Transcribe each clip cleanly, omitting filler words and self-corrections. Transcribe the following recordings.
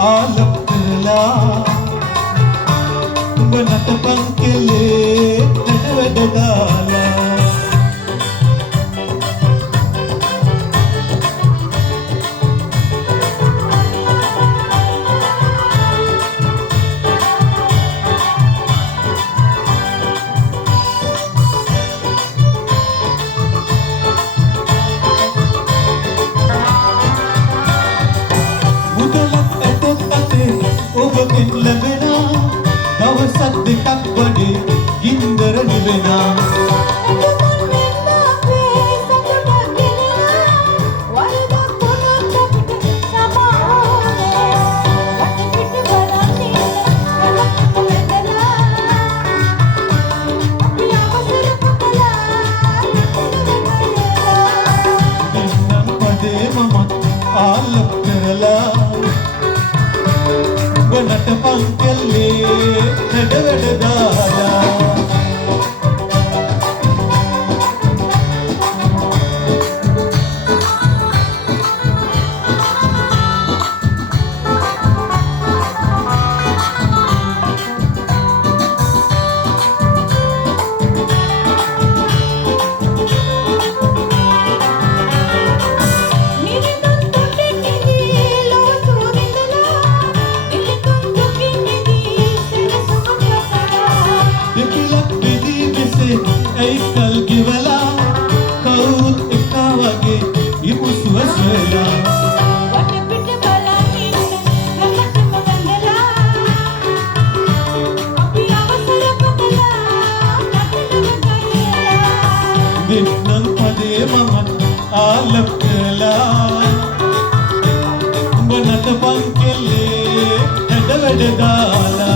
ආලම් කරලා උඹ නටපන් කෙලේ නට වැඩ දාලා ඔබගෙන් ලැබෙනා දවසක් දෙකක් වගේ ගින්දර නිවෙනා දෙන්නම් පදේ මමත් ආලම් කරලා නටපන් කෙල්ලේ නඩ වැඩ දාලා ऐ कल गिवला कौत इक्का वगे इमुस वसला वट पिट बला नींद नमक मगंगला अभी अवसर पतला नटन वगला दिन्नं पदे ममन आलम कला उඹ नटपන් කෙල්ලේ නඩ වැඩ දාලා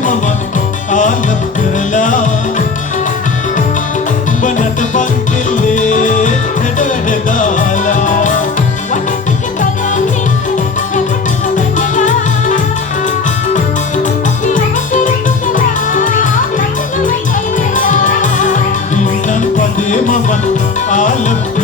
ममन आलम करला उඹ නටපන් කෙල්ලේ නඩ වැඩ දාලා වට පිට බලන්නේ නමක් මගංගලා අපි අවසර පුතලා නටන වගලා දින්නම් පදේ මමන් ආලම්